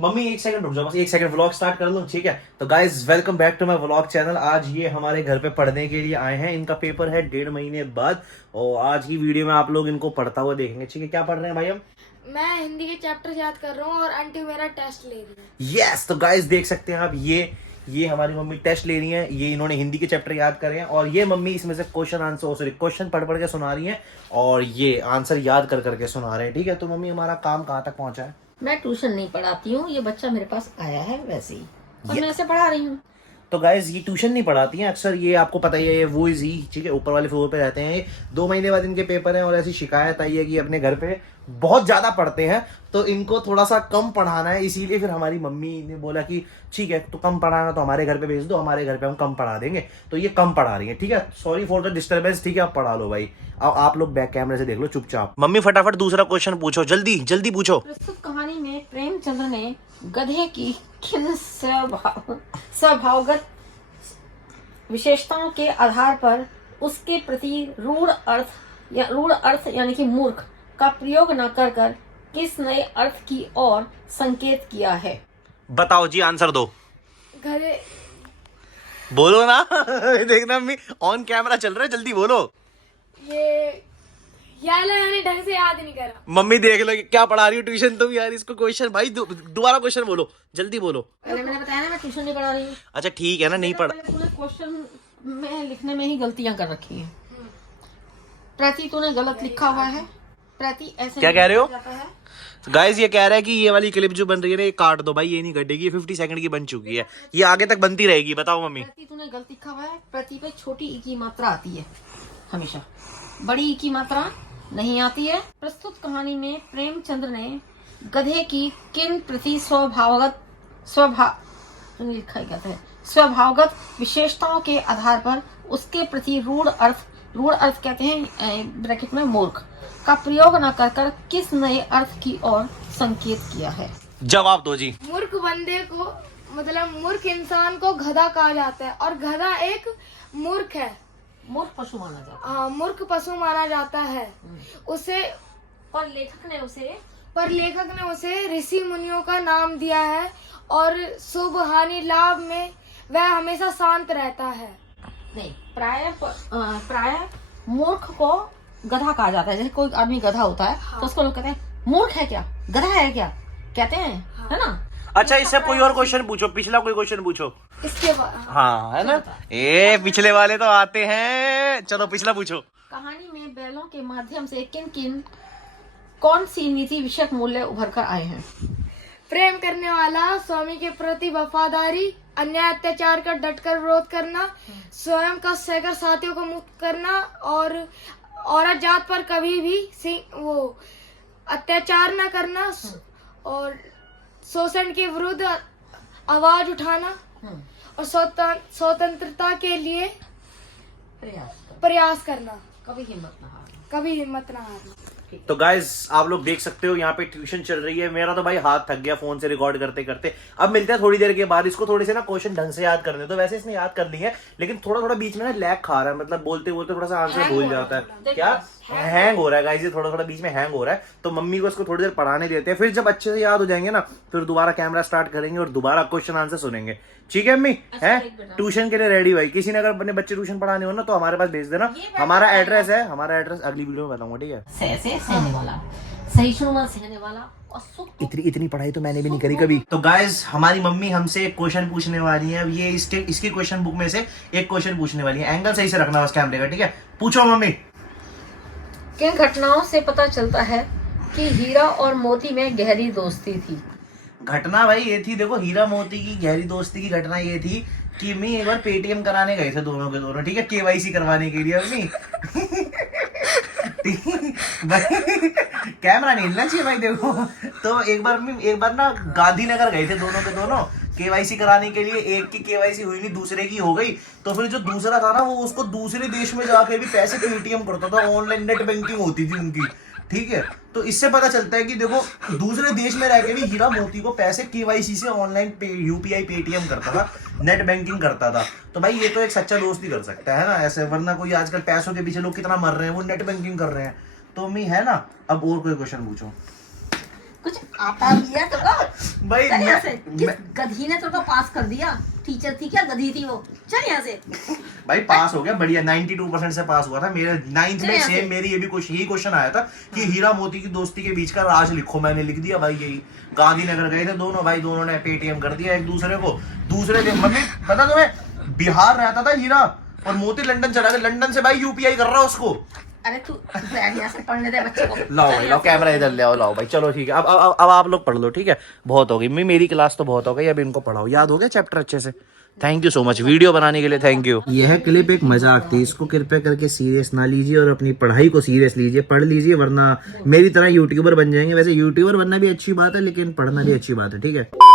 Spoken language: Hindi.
मम्मी एक सेकंड रुक जाओ, बस एक सेकंड, व्लॉग स्टार्ट कर लूं, ठीक है। तो guys welcome back to my vlog channel. आज ये हमारे घर पे पढ़ने के लिए आए हैं। इनका पेपर है 1.5 महीने बाद और आज की वीडियो में आप लोग इनको पढ़ता हुआ देखेंगे, ठीक है। क्या पढ़ रहे हैं भाई हम? मैं हिंदी के चैप्टर याद कर रहा हूँ और आंटी मेरा टेस्ट ले रही है। यस, तो गाइज देख सकते हैं आप, ये हमारी मम्मी टेस्ट ले रही हैं। ये इन्होंने हिंदी के चैप्टर याद करे हैं और ये मम्मी इसमें से क्वेश्चन पढ़ पढ़ के सुना रही हैं और ये आंसर याद कर करके सुना रहे हैं, ठीक है। तो मम्मी हमारा काम कहाँ तक पहुंचा है? मैं ट्यूशन नहीं पढ़ाती हूँ, ये बच्चा मेरे पास आया है वैसे ही और मैं ऐसे पढ़ा रही हूँ। तो गाइज ये ट्यूशन नहीं पढ़ाती हैं अक्सर, ये आपको पता ही है, ये वो इजी, ठीक है, ऊपर वाले फ्लोर पे रहते हैं। ये 2 महीने बाद इनके पेपर हैं और ऐसी शिकायत आई है कि अपने घर पे बहुत ज्यादा पढ़ते हैं, तो इनको थोड़ा सा कम पढ़ाना है। इसीलिए फिर हमारी मम्मी ने बोला कि ठीक है, तो कम पढ़ाना तो हमारे घर पे भेज दो, हमारे घर पे हम कम पढ़ा देंगे। तो ये कम पढ़ा रही है, ठीक है। सॉरी फॉर द डिस्टर्बेंस, ठीक है, आप पढ़ा लो भाई। अब आप लोग बैक कैमरे से देख लो चुपचाप। मम्मी फटाफट दूसरा क्वेश्चन पूछो, जल्दी जल्दी पूछो। प्रस्तुत कहानी में प्रेमचंद्र ने गधे की किन स्वभावगत विशेषताओं के आधार पर उसके प्रति रूढ़ अर्थ यानी कि मूर्ख का प्रयोग न कर किस नए अर्थ की ओर संकेत किया है? बताओ जी, आंसर दो, घरे बोलो ना। देखना मम्मी ऑन कैमरा चल रहा है, जल्दी बोलो। ये मैंने ढंग से याद नहीं करा। मम्मी देख लो क्या पढ़ा रही हो ट्यूशन तुम यार, इसको क्वेश्चन भाई दोबारा क्वेश्चन बोलो, जल्दी बोलो। पहले मैंने बताया ना मैं ट्यूशन नहीं पढ़ा रही हूँ। अच्छा ठीक है ना, नहीं पढ़। तूने क्वेश्चन में लिखने में ही गलतियां कर रखी हैं। प्रति तूने गलत लिखा हुआ है। प्रति ऐसे क्या कह रहे हो? जाता है। गाइस ये कह रहा है कि ये वाली क्लिप जो बन रही है ना, ये काट दो भाई, ये नहीं कटेगी, ये 50 सेकंड की बन चुकी है, ये आगे तक बनती रहेगी। बताओ मम्मी। प्रति तूने गलत लिखा हुआ है। प्रति पे छोटी ई की मात्रा आती है हमेशा, बड़ी ई की मात्रा नहीं आती है। प्रस्तुत कहानी में प्रेमचंद्र ने गधे की किन प्रति स्वभावगत विशेषताओं के आधार पर उसके प्रति रूढ़ अर्थ कहते हैं ब्रैकेट में मूर्ख का प्रयोग न कर किस नए अर्थ की ओर संकेत किया है? जवाब दो जी। मूर्ख बंदे को मतलब मूर्ख इंसान को गधा कहा जाता है और गधा एक मूर्ख है। मूर्ख पशु माना जाता है। हाँ, मूर्ख पशु माना जाता है उसे। पर लेखक ने उसे ऋषि मुनियों का नाम दिया है और शुभ हानि लाभ में वह हमेशा शांत रहता है। नहीं, प्राय मूर्ख को गधा कहा जाता है। जैसे कोई आदमी गधा होता है तो उसको लोग कहते हैं मूर्ख है क्या, गधा है क्या, कहते हैं, है ना। अच्छा इससे कोई और क्वेश्चन पूछो, पिछला कोई क्वेश्चन पूछो इसके बाद हाँ, है ना। ए पिछले वाले तो आते हैं, चलो पिछला पूछो। कहानी में बैलों के माध्यम से कौन सी नीति विषयक मूल्य उभर कर आए हैं? प्रेम करने वाला, स्वामी के प्रति वफादारी, अन्याय अत्याचार का डटकर विरोध करना, स्वयं का सहकर साथियों को मुक्त करना और औरत जात पर कभी भी वो अत्याचार न करना और शोषण के विरुद्ध आवाज उठाना और स्वतंत्रता के लिए प्रयास करना, कभी हिम्मत न हारना। तो गाइज आप लोग देख सकते हो यहाँ पे ट्यूशन चल रही है। मेरा तो भाई हाथ थक गया फोन से रिकॉर्ड करते करते। अब मिलते हैं थोड़ी देर के बाद। इसको थोड़े से ना क्वेश्चन ढंग से याद करने, तो वैसे इसने याद कर ली है लेकिन थोड़ा थोड़ा बीच में ना लैग खा रहा है, मतलब बोलते बोलते थोड़ा सा आंसर भूल जाता है। क्या हैंग हो रहा है गाइज, ये थोड़ा थोड़ा बीच में हैंग हो रहा है। तो मम्मी को इसको थोड़ी देर पढ़ाने देते हैं, फिर जब अच्छे से याद हो जाएंगे ना फिर दोबारा कैमरा स्टार्ट करेंगे और दोबारा क्वेश्चन आंसर सुनेंगे, ठीक है मम्मी? है ट्यूशन के लिए रेडी भाई। किसी ने अगर अपने बच्चे ट्यूशन पढ़ाने हो ना तो हमारे पास भेज देना। हमारा एड्रेस अगली वीडियो में बताऊंगा, ठीक है। सहने वाला, सहिष्णुता सहने वाला और सुख। इतनी पढ़ाई तो मैंने भी नहीं करी कभी। तो गाइज हमारी मम्मी हमसे एक क्वेश्चन पूछने वाली है। अब ये इसके क्वेश्चन बुक में से एक क्वेश्चन पूछने वाली है। एंगल सही से रखना बस कैमरे का, ठीक है। पूछो मम्मी। किन घटनाओं से पता चलता है कि हीरा और मोती में गहरी दोस्ती थी? घटना भाई ये थी, देखो, हीरा मोती की गहरी दोस्ती की घटना ये थी कि मैं एक बार पेटीएम कराने गए थे दोनों के दोनों, ठीक है, केवाईसी करवाने के लिए अम्मी। कैमरा नहीं हिलना चाहिए भाई, देखो। तो एक बार ना गांधीनगर गए थे दोनों के दोनों केवाईसी कराने के लिए। एक की केवाईसी हुई नहीं, दूसरे की हो गई। तो फिर जो दूसरा था ना वो उसको दूसरे देश में जाके भी पैसे पेटीएम करता था, ऑनलाइन नेट बैंकिंग होती थी उनकी, ठीक है। तो इससे पता चलता है कि देखो दूसरे देश में रह के भी हीरा मोती को पैसे केवाईसी से ऑनलाइन यूपीआई पेटीएम करता था, नेट बैंकिंग करता था। तो भाई ये तो एक सच्चा दोस्त ही कर सकता है ना ऐसे, वरना कोई आजकल पैसों के पीछे लोग कितना मर रहे हैं, वो नेट बैंकिंग कर रहे हैं। तो मैं है ना, अब और कोई क्वेश्चन पूछो। कुछ आता भी है तुमको? भाई चल यहाँ से। किस मैं- गधी ने तुमको पास कर दिया? टीचर थी क्या, गधी थी वो? चल यहाँ से। भाई पास हो गया, बढ़िया 92% से पास हुआ था। मेरे 9th में चल यहाँ से। सेम मेरी ये भी यही क्वेश्चन आया था कि हीरा मोती की दोस्ती के बीच का राज लिखो। मैंने लिख दिया भाई यही। गांधीनगर गए थे दोनों भाई, दोनों ने पेटीएम कर दिया एक दूसरे को। दूसरे दिन मम्मी पता तुम्हें बिहार रहता था हीरा और मोती लंदन चला गया, लंदन से भाई यूपीआई कर रहा है उसको। अरे तू बैठ यहाँ से, पढ़ने दे बच्चे को। लाओ भाई लाओ, कैमरा इधर ले आओ, लाओ भाई चलो ठीक है। अब आप लोग पढ़ लो, ठीक है, बहुत हो गई मेरी क्लास तो बहुत हो गई, अब इनको पढ़ाओ। याद हो गया चैप्टर अच्छे से? Thank you so much video बनाने के लिए, थैंक यू। यह क्लिप एक मजाक थी, इसको कृपया करके सीरियस ना लीजिए और अपनी पढ़ाई को सीरियस लीजिए, पढ़ लीजिए, वरना मेरी तरह यूट्यूबर बन जाएंगे। वैसे यूट्यूबर बनना भी अच्छी बात है, लेकिन पढ़ना भी अच्छी बात है, ठीक है।